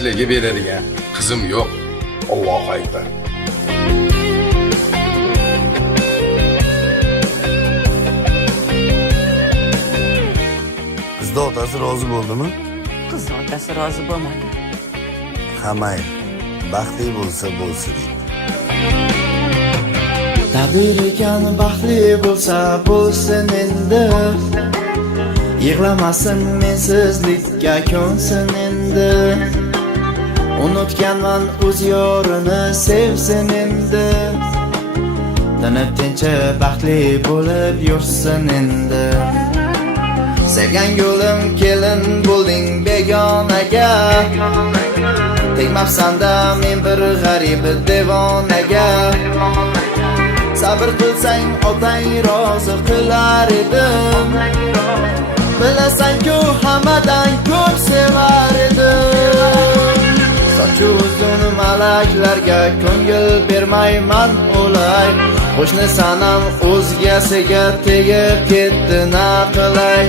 sizlarga beradigan qizim yo'q. Allohu akbar. Qizning otasi rozi bo'ldimi? Qiz otasi rozi bo'lmadi. Ha mayli. Baxtli bo'lsa bo'lsin. Taqdir ekan baxtli bo'lsa bo'lsin endi. Yig'lamasin mensizlikka ko'nsin endi. Unutganman o'z yorini sevsin endi. Tinib tinchi baxtli bo'lib yursin endi. Sevgan yo'lim kelin bo'lding begonaga. Tegmabsan-da men bir g'arib devonaga. Sabr qilsang otang rozi qilar edim. Bilasan-ku hammadan ko'p sevar edim. Sochi uzun malaklarga ko'ngil bermayman o'lay. Qo'shni sanam o'zgasiga tegib ketdi naqilay.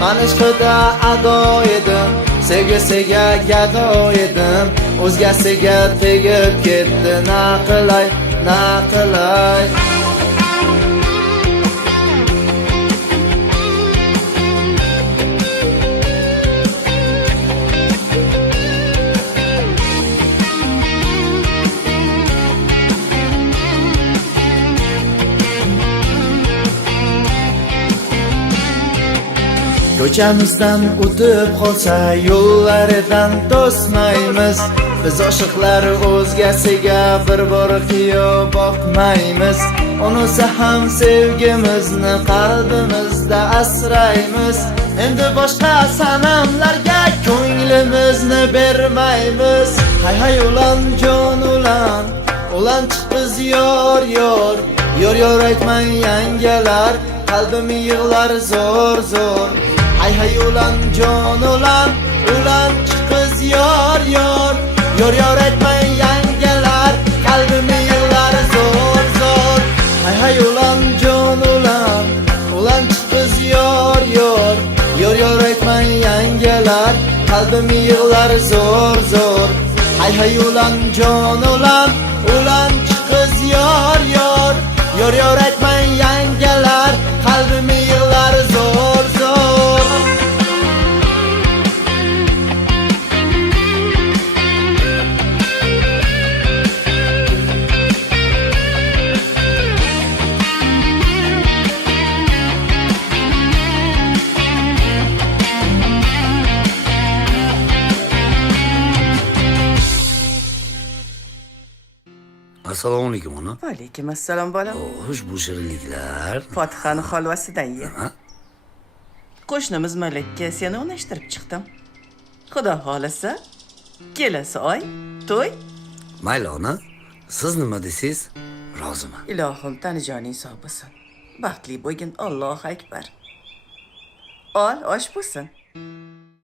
Men ishqida ado edim, sevgisiga gado edim. O'zgasiga tegib ketdi naqilay, naqilay. Ko'chamizdan o'tib qolsa yo'llaridan to'smaymiz. Biz oshiqlar o'zgasiga bir bor qiyo boqmaymiz. Unisi ham sevgimizni qalbimizda asraymiz. Endi boshqa sanamlarga ko'nglimizni bermaymiz. Hay hay ulan jon ulan, ulan chiq biz yor yor. Yor yor aytmang yangalar, qalbim yig'lar zo'r zo'r. Hay hay ulan jon ulan, ulan chiq biz yor yor. Yor yor aytmang yangalar, qalbim yig'lar zo'r zo'r. Hay hay ulan jon ulan, ulan chiq biz yor yor. Yor yor aytmang yangalar, qalbim yig'lar zo'r zo'r. Hay hay ulan jon ulan, ulan chiq biz yor yor. Yor yor aytmang yangalar, qalbim yig'lar zo'r zo'r. Assalomu alaykum ona. Va alaykum assalom bolam. Xo'sh, bu shirinliklar. Fotihani holvasidan ye. Qo'shnimiz Malakka seni unashtirib chiqdim. Xudo xolasa, kelasi oy to'y. Mayli ona. Siz nima desiz? Roziman. Ilohim tanijoning sog' bo'lsin. Baxtli bo'lgin, Allohu akbar. Ol, osh bo'lsin.